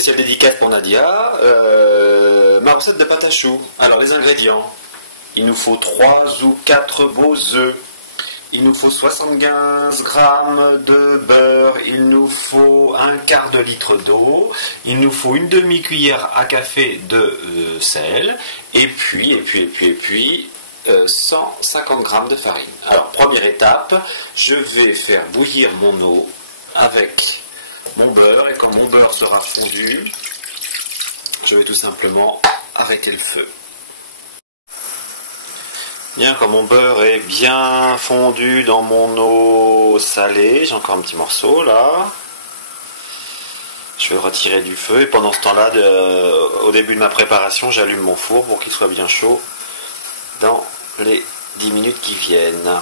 Spéciale dédicace pour Nadia. Ma recette de pâte à choux. Alors les ingrédients. Il nous faut 3 ou 4 beaux œufs. Il nous faut 75 g de beurre. Il nous faut un quart de litre d'eau. Il nous faut une demi-cuillère à café de sel. Et puis 150 g de farine. Alors première étape, je vais faire bouillir mon eau avec mon beurre, et quand mon beurre sera fondu, je vais tout simplement arrêter le feu. Bien, quand mon beurre est bien fondu dans mon eau salée, j'ai encore un petit morceau là, je vais le retirer du feu, et pendant ce temps-là, au début de ma préparation, j'allume mon four pour qu'il soit bien chaud dans les 10 minutes qui viennent.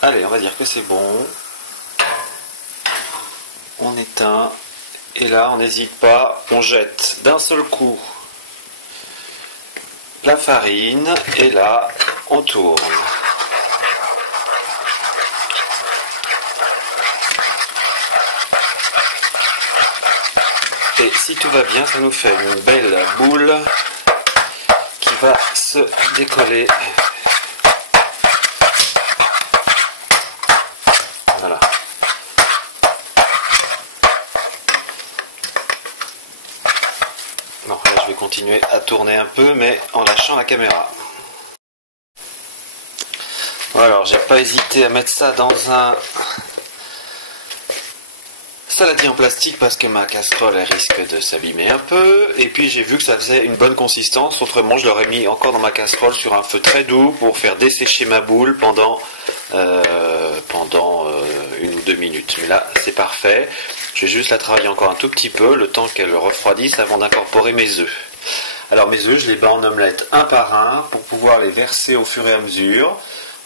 Allez, on va dire que c'est bon. On éteint. Et là, on n'hésite pas, on jette d'un seul coup la farine. Et là, on tourne. Et si tout va bien, ça nous fait une belle boule qui va se décoller. Voilà. Bon, là je vais continuer à tourner un peu, mais en lâchant la caméra. Voilà, alors j'ai pas hésité à mettre ça dans un saladier en plastique parce que ma casserole elle risque de s'abîmer un peu, et puis j'ai vu que ça faisait une bonne consistance, autrement je l'aurais mis encore dans ma casserole sur un feu très doux pour faire dessécher ma boule pendant 1 ou 2 minutes. Mais là c'est parfait, je vais juste la travailler encore un tout petit peu, le temps qu'elle refroidisse avant d'incorporer mes œufs. Alors mes œufs, je les bats en omelette un par un pour pouvoir les verser au fur et à mesure.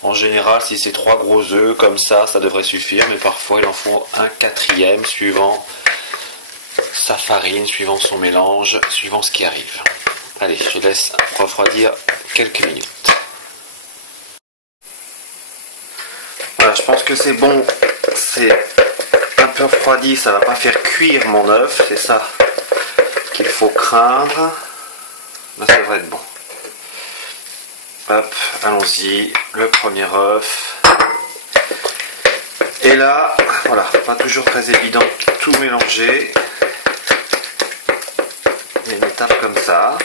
En général, si c'est 3 gros œufs comme ça, ça devrait suffire, mais parfois il en faut un 4e suivant sa farine, suivant son mélange, suivant ce qui arrive. Allez, je laisse refroidir quelques minutes. Voilà, je pense que c'est bon, c'est un peu refroidi, ça va pas faire cuire mon œuf, c'est ça qu'il faut craindre. Là, ça devrait être bon. Hop, allons-y, le premier œuf. Et là, voilà, pas toujours très évident de tout mélanger. Il y a une étape comme ça.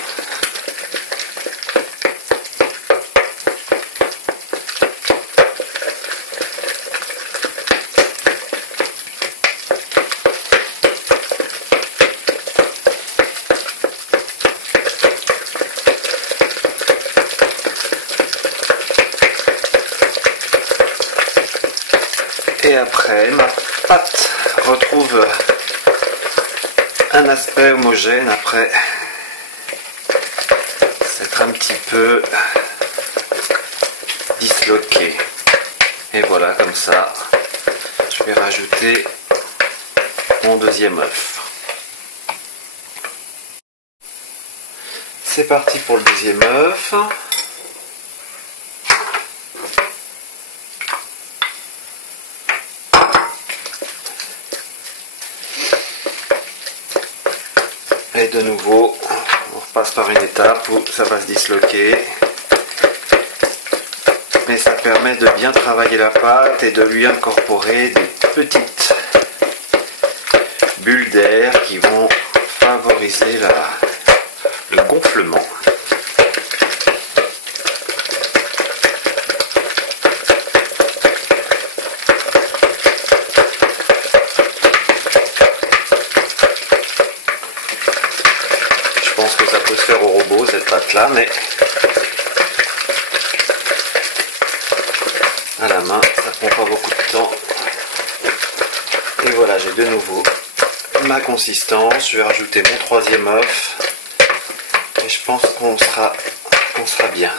Et après, ma pâte retrouve un aspect homogène après s'être un petit peu disloqué. Et voilà, comme ça, je vais rajouter mon 2e œuf. C'est parti pour le 2e œuf. Et de nouveau, on repasse par une étape où ça va se disloquer. Mais ça permet de bien travailler la pâte et de lui incorporer des petites bulles d'air qui vont favoriser le gonflement. Je pense que ça peut se faire au robot cette pâte là, mais à la main ça prend pas beaucoup de temps. Et voilà, j'ai de nouveau ma consistance. Je vais rajouter mon 3e œuf et je pense qu'on sera bien.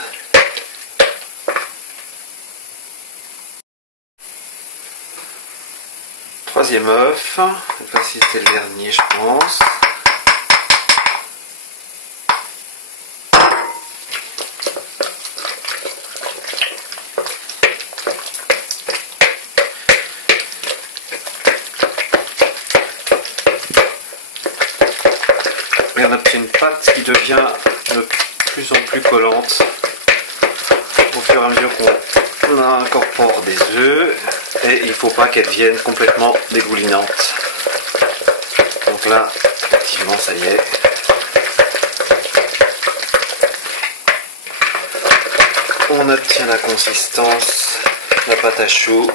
Troisième œuf, cette fois-ci c'est le dernier je pense. Et on obtient une pâte qui devient de plus en plus collante au fur et à mesure qu'on incorpore des œufs, et il ne faut pas qu'elles deviennent complètement dégoulinantes. Donc là, effectivement, ça y est. On obtient la consistance, la pâte à choux.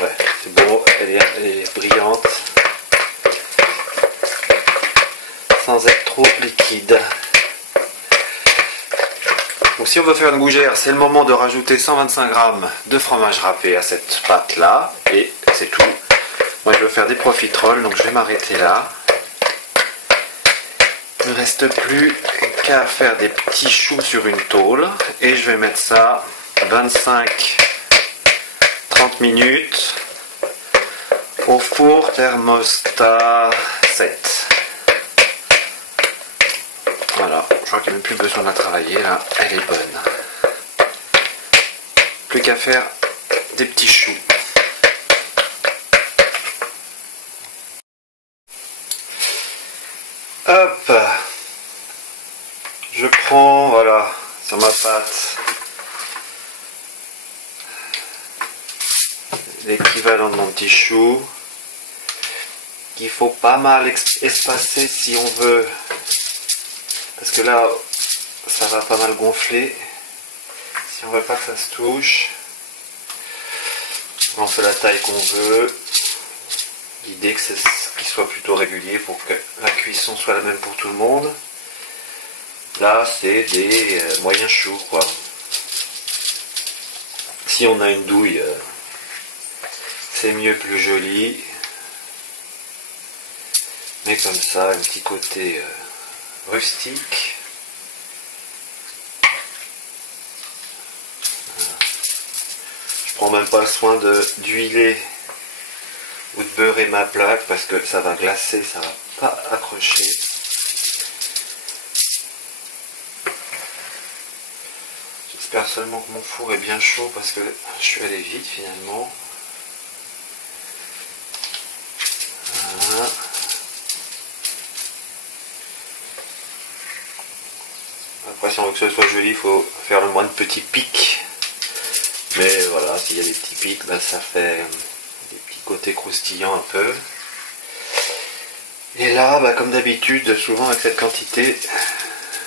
Ouais, c'est beau, elle est brillante. Sans être trop liquide. Donc si on veut faire une gougère, c'est le moment de rajouter 125 g de fromage râpé à cette pâte là, et c'est tout. Moi je veux faire des profiteroles, donc je vais m'arrêter là. Il ne reste plus qu'à faire des petits choux sur une tôle, et je vais mettre ça 25-30 minutes au four thermostat 7. Voilà, je crois qu'il n'y a même plus besoin de la travailler là, elle est bonne. Plus qu'à faire des petits choux. Hop, je prends, voilà, sur ma pâte, l'équivalent de mon petit chou, qu'il faut pas mal espacer si on veut. Parce que là, ça va pas mal gonfler. Si on veut pas que ça se touche, on fait la taille qu'on veut. L'idée c'est qu'il soit plutôt régulier pour que la cuisson soit la même pour tout le monde. Là, c'est des moyens choux, quoi. Si on a une douille, c'est mieux, plus joli. Mais comme ça, un petit côté rustique. Je prends même pas le soin d'huiler ou de beurrer ma plaque parce que ça va glacer, ça va pas accrocher. J'espère seulement que mon four est bien chaud parce que je suis allé vite finalement. Voilà. Après, si on veut que ce soit joli, il faut faire le moins de petits pics. Mais voilà, s'il y a des petits pics, ben, ça fait des petits côtés croustillants un peu. Et là, ben, comme d'habitude, souvent avec cette quantité,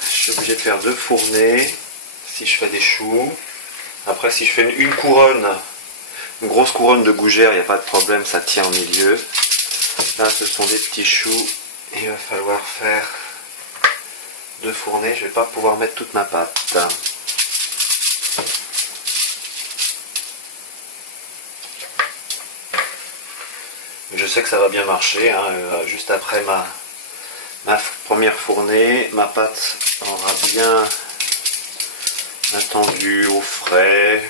je suis obligé de faire 2 fournées si je fais des choux. Après, si je fais une couronne, une grosse couronne de gougère, il n'y a pas de problème, ça tient au milieu. Là, ce sont des petits choux. Il va falloir faire 2 fournées, je ne vais pas pouvoir mettre toute ma pâte. Je sais que ça va bien marcher, hein. Juste après ma première fournée, ma pâte aura bien attendu au frais.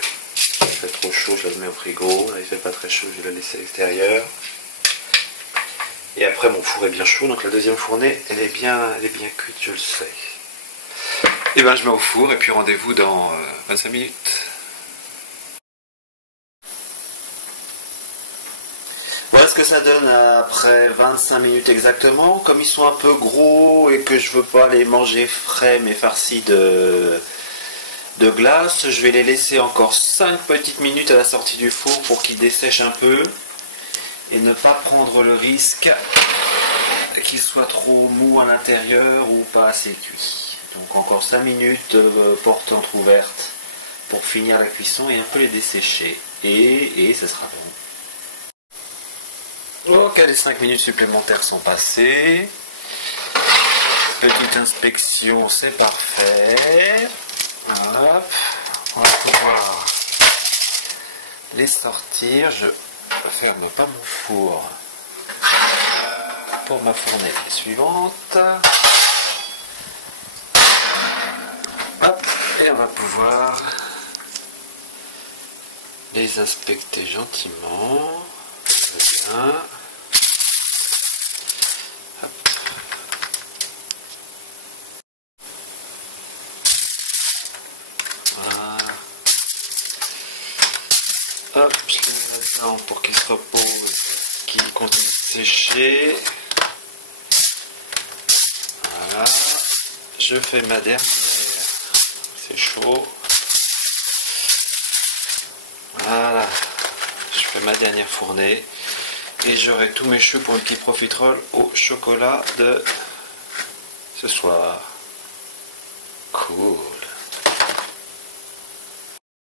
Il fait trop chaud, je la mets au frigo. Là, il fait pas très chaud, je vais la laisser à l'extérieur. Et après, mon four est bien chaud, donc la deuxième fournée, elle est bien cuite, je le sais. Et ben, je mets au four, et puis rendez-vous dans 25 minutes. Voilà ce que ça donne après 25 minutes exactement. Comme ils sont un peu gros et que je veux pas les manger frais mais farcis de glace, je vais les laisser encore 5 petites minutes à la sortie du four pour qu'ils dessèchent un peu et ne pas prendre le risque qu'ils soient trop mous à l'intérieur ou pas assez cuits. Donc encore 5 minutes, porte entrouverte pour finir la cuisson et un peu les dessécher. Et ce sera bon. Ok, les 5 minutes supplémentaires sont passées. Petite inspection, c'est parfait. Hop, on va pouvoir les sortir. Je ne ferme pas mon four pour ma fournée suivante. Hop, et on va pouvoir les inspecter gentiment. Très bien. Hop. Voilà. Hop, je les mets maintenant pour qu'ils se reposent, qu'ils continuent de sécher. Voilà. Je fais ma dernière. C'est chaud. Voilà. Je fais ma dernière fournée. Et j'aurai tous mes choux pour une petite profiterole au chocolat de ce soir. Cool.